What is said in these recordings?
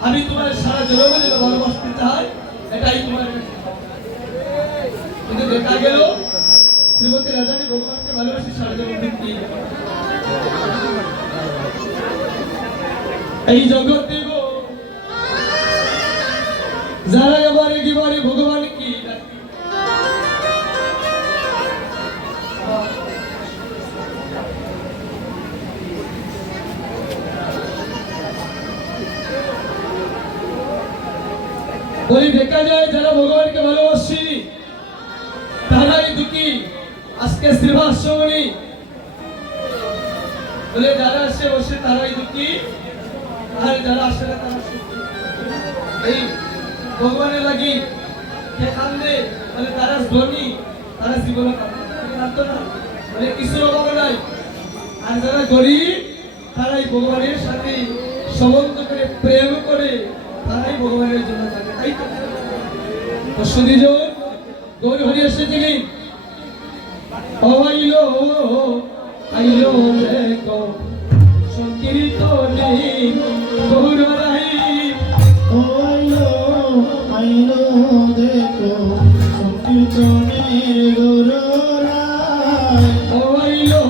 আমি তোমার সারা জনমে যেটা ভালোবাসতে চাই এটাই তোমার কিন্তু দেখা গেল শ্রীমতী রাধারানী ভগবানকে ভালোবাসি সারা জনম কি এই জগতে গো যারা এবারে গিবারে ভগবান কি বলি দেখা যায় যারা ভগবানকে ভালোবাসি তারাই দুঃখী আজকে শ্রীবাসমণি বলে যারা আসে বসে তারাই দুঃখী আর যারা আসে না তারা সুখী এই ভগবানের লাগি কে কান্দে বলে তারা ধনী তারা জীবনে কাঁদতো না বলে কিছুর অভাব নাই আর যারা গরিব তারাই ভগবানের সাথে সম্বন্ধ করে প্রেম করে তারাই ভগবানের জন্য থাকে তাই তো সুদীজন গৌর হরি এসেছিলেন আইলো আইলো দেখো সংকীর্তনে গৌর রাই আইলো আইলো দেখো সংকীর্তনের গৌর রাই আইলো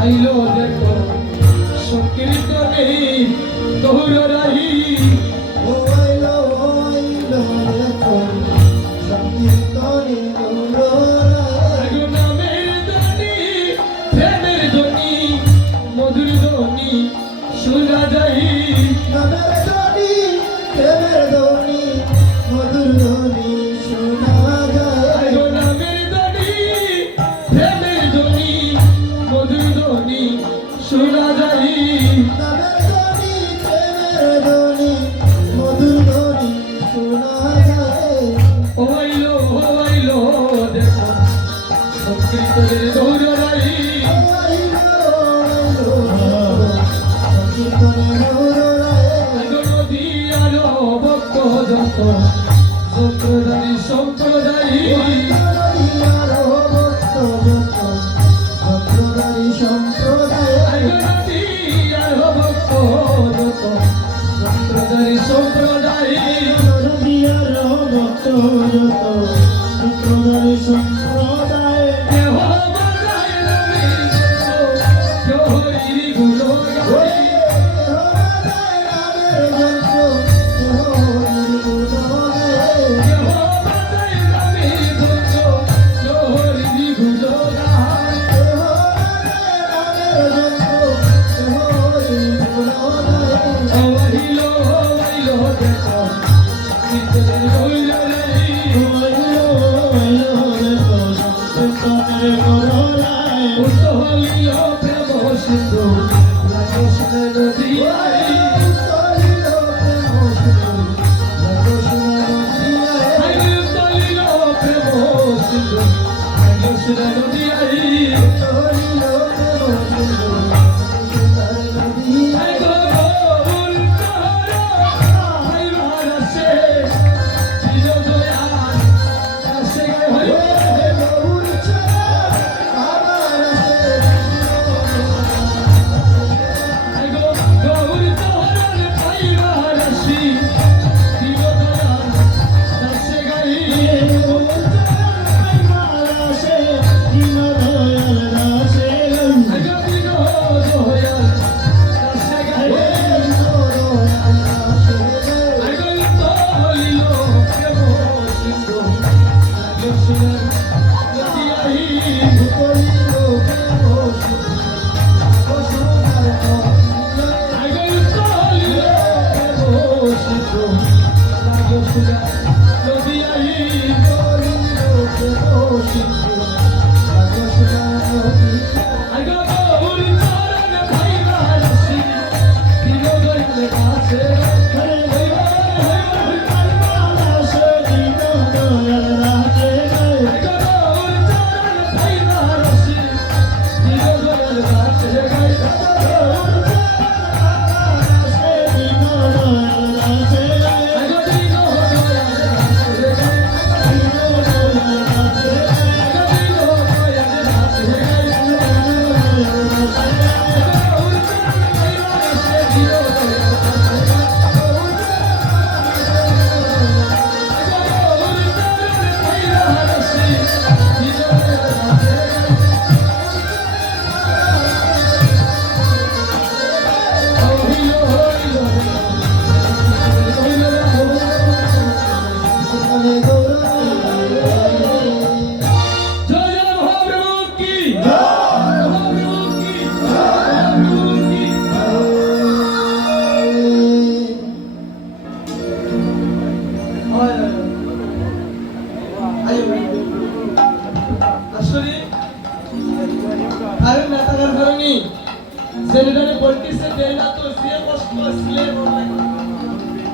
আইলো দেখো সংকীর্তনে গৌর রাই আইলো আইলো দেখো সংকীর্তনের গৌর রাই নামের ধ্বনি প্রেমের ধ্বনি মধুর ধ্বনি শোনা যায় নামের ধ্বনি প্রেমের ধ্বনি মধুর ধ্বনি শোনা যায় নামের ধ্বনি প্রেমের ধ্বনি মধুর ধ্বনি শোনা যায় নামের ধ্বনি প্রেমের ধ্বনি মধুর ধ্বনি শোনা যায় ওইলো দেখো সংকীর্তনের গৌর রাই নদী আলো ভক্ত যত সম্প্রদায় সম্প্রদায় নদী আলো ভক্ত যত সম্প্রদায় সম্প্রদায় সম্প্রদায় দেহ বাজায় রবি জহরি গুলো গায় দেহ বাজায় রবি জহরি গুলো গায় ওইলো দেখো কীর্তনের গৌর রাই উত্ত হইল প্রেম সিন্ধু কৃষ্ণ নদী আই উত্ত হইল প্রেম সিন্ধু কৃষ্ণ নদী আই গৌর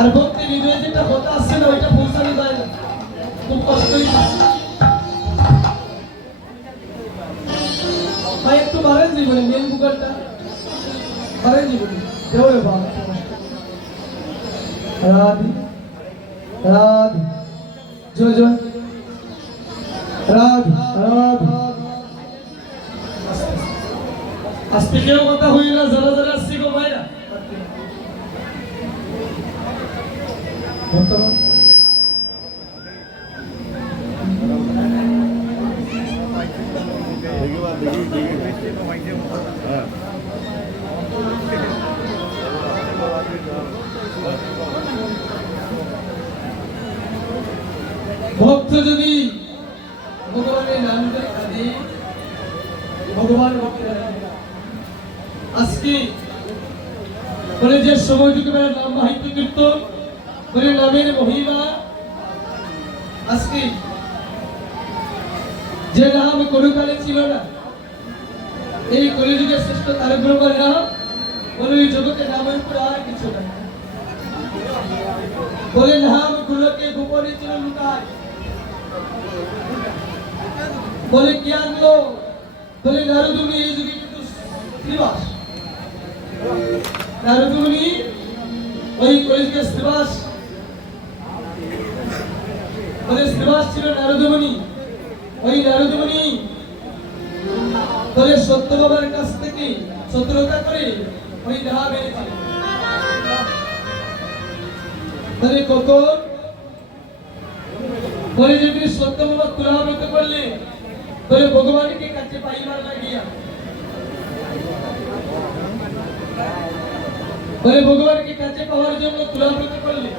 আর ভক্তি হৃদয়ে যেটা হতে আসছে না ওইটা পৌঁছানো যায় না, খুব কষ্টই হয়। ভাই একটু বাড়েন জীবনে মেন বুকারটা বাড়েন জীবনে দেওয়া বাবা রাধি রাধি জয় জয় রাধি রাধি আজকে কেউ কথা হই না, যারা যারা আসছি গো ভাইরা বর্তমান ভক্ত যদি ভগবানের নাম করে কাঁদে ভগবান আজকে বলে যে সময়টুকু বেলা নাম বাহিত কীর্তন বলে নামের মহিমা, আজকে যে নাম কোনকালে ছিল না, এই কলিযুগের শ্রেষ্ঠ তারকব্রহ্মার নাম বলে এই জগতে নামের উপর আর কিছু না, বলে নাম গুলোকে গোপনে ছিল লুকায়, বলে কি আনলো বলে নারদমুনি এই যুগে কিন্তু শ্রীবাস, নারদমুনি ওই কলিযুগের শ্রীবাস, বলে শ্রীবাস ছিল নারদমুনি, ওই নারদমুনি বলে সত্য বাবার কাছ থেকে সত্যতা করে ওই নাম এনেছিল, বলে কখন বলে যে তিনি সত্য বাবা তুলাবৃত করলে বলে ভগবানকে কাছে পাইবার লাগিয়া, বলে ভগবানকে কাছে পাওয়ার জন্য তুলাবৃত করলে,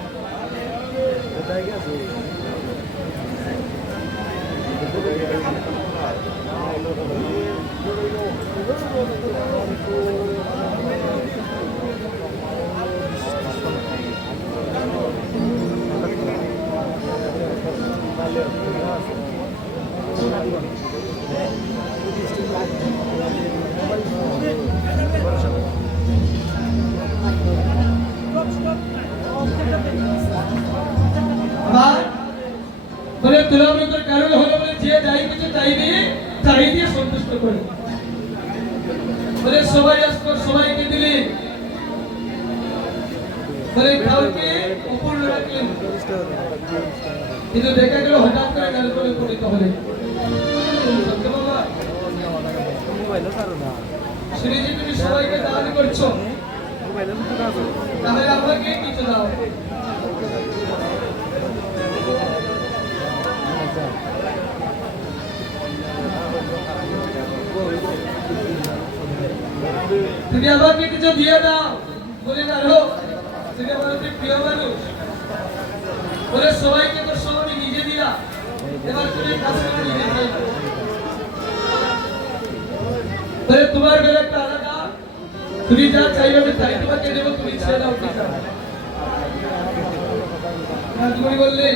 বলে তুলাবৃতের কারণ হলো বলে যে যাই কিছু চাইবে চাই দিয়ে সন্তুষ্ট করে, বলে সবাই আসতো সবাইকে দিলে, বলে কাউকে অপূর্ণ রাখলেন, কিন্তু দেখা গেল হঠাৎ করে নারদমুনি পতিত হলেন। সত্য বাবা শ্রীজি তুমি সবাইকে দান করছো, তাহলে আমাকে কিছু দাও, তুমি আমাকে কিছু দিয়ে দাও, বলে না রো তুমি আমার অতি প্রিয় মানুষ, বলে সবাইকে তো সব আমি নিজে দিলা, এবার তুমি কাজ করে নিজে দিও, বলে তোমার বেলা একটা আলাদা, তুমি যা চাইবে আমি তাই তোমাকে দেবো, তুমি ছেড়ে দাও কি চাও, নারদমুনি বললে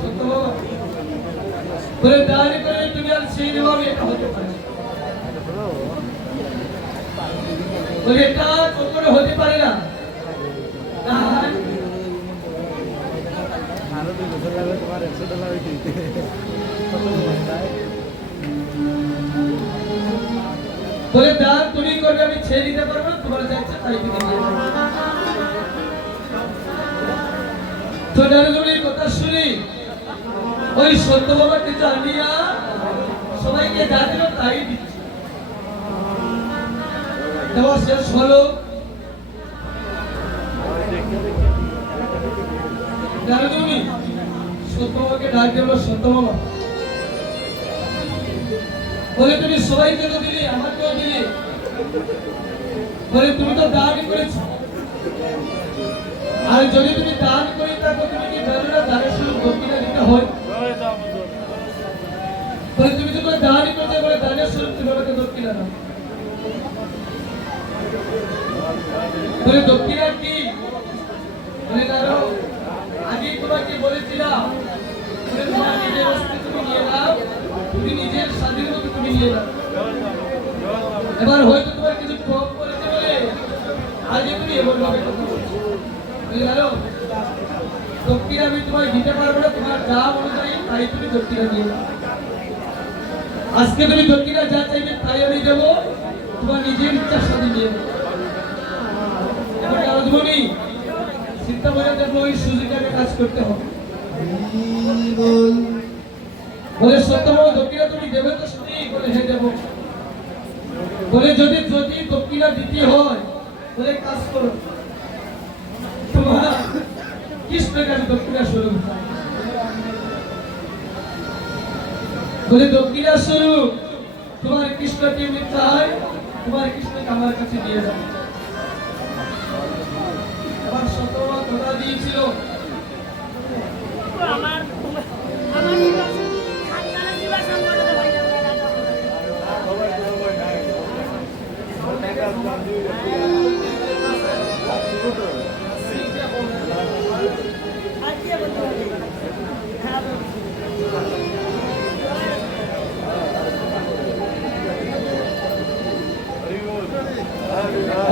সত্য বাবা বলে দান করে তুমি আর সেই দেবো আমি এটা হতে পারি, বলে এটা কখনো হতে পারে না, বলে দান তুমি করবে আমি ছেড়ে দিতে পারবো না, তোমার যা ইচ্ছা তাই দিতে পারবো। তো নারদমুনির কথা শুনি ওই সত্য বাবাকে জানিয়া সবাইকে যা দিল তাই দিচ্ছে, দেওয়া শেষ হলো, নারদমুনি সত্য বাবাকে ডাক দিল, সত্য বাবা বলে তুমি সবাইকে তো দিলে আমাকেও দিলে, বলে তুমি তো দান করেছ, আর যদি তুমি দান করে থাকো তুমি কি জানো না দানের শুরু দক্ষিণা দিতে হয়, বলে তুমি যদি দান করতে বলে দানের শুরু তুমি আমাকে দক্ষিণা দাও, বলে দক্ষিণা কি, বলে দাঁড়ো আগে তোমাকে বলেছিলাম বলে তোমার নিজের অস্তিত্ব তুমি নিয়ে নাও, তুমি নিজের স্বাধীন মতো তুমি নিয়ে নাও, এবার হয়তো তোমার কিছু কম করেছে বলে আগে তুমি এমন ভাবে কথা বলছো, বলে দাঁড়ো দক্ষিণা আমি তোমায় দিতে পারবো না, তোমার দাম অনুযায়ী তাই তুমি দক্ষিণা দিও। আজকে তুমি দক্ষিণা যা চাইবে তাই আমি দেবো, তোমার নিজের ইচ্ছার সাথে নিয়ে নেবো। এবার রাজমণি চিন্তা করে দেখলো ওই সুযোগটাকে কাজ করতে হবে। বল বলে সত্যভাবে দক্ষিণা তুমি দেবে তো সত্যি? বলে হ্যাঁ দেবো। বলে যদি যদি দক্ষিণা দিতে হয় বলে কাজ করো, তোমার কৃষ্ণের কাছে দক্ষিণা স্বরূপ চাই। বলে দক্ষিণা স্বরূপ তোমার কৃষ্ণকে আমি চাই, তোমার কৃষ্ণকে আমার কাছে নিয়ে যাবে। আমার সত্যভাবে কথা দিয়েছিল আমার আমার খানদানের দিবস সম্পর্কে ভাই আজকে বলতে হবে হ্যাঁ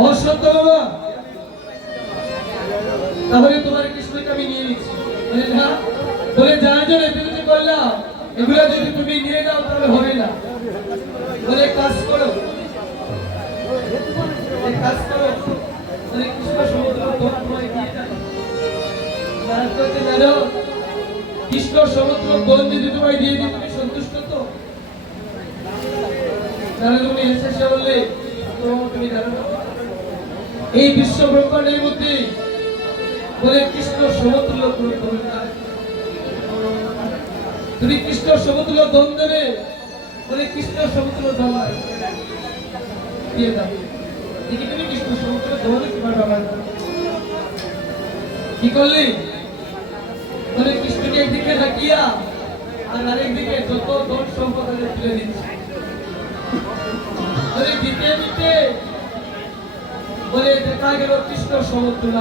অসত্য বাবা, তাহলে তোমার কৃষ্ণকে আমি নিয়ে নিচ্ছি। বলে না, বলে যার জন্য এত কিছু করলাম এগুলো যদি তুমি নিয়ে নাও তাহলে হবে না। বলে কাজ করো, বলে কাজ করো, বলে কৃষ্ণ সমুদ্র তোমায় দিয়ে যাবে। যার করতে জানো কৃষ্ণ সমুদ্র বন যদি তোমায় দিয়ে দিই তুমি সন্তুষ্ট তো? জানো তুমি এসে বললে তুমি জানো না এই বিশ্ব ব্রহ্মাণ্ডের মধ্যে বলে কৃষ্ণ সমতুল্য পুরো নাই। তুমি কৃষ্ণ সমতুল্য দন দেবে, বলে কৃষ্ণ সমতুল্য দন নাই দিয়ে দাও। দেখি তুমি কৃষ্ণ সমতুল্য দন তোমার বাবা কি করলি? বলে কৃষ্ণকে একদিকে রাখিয়া আর আরেকদিকে যত ধন সম্পদ আছে তুলে দিচ্ছে। বলে দিতে দিতে বলে দেখা গেল কৃষ্ণ সমতুল্য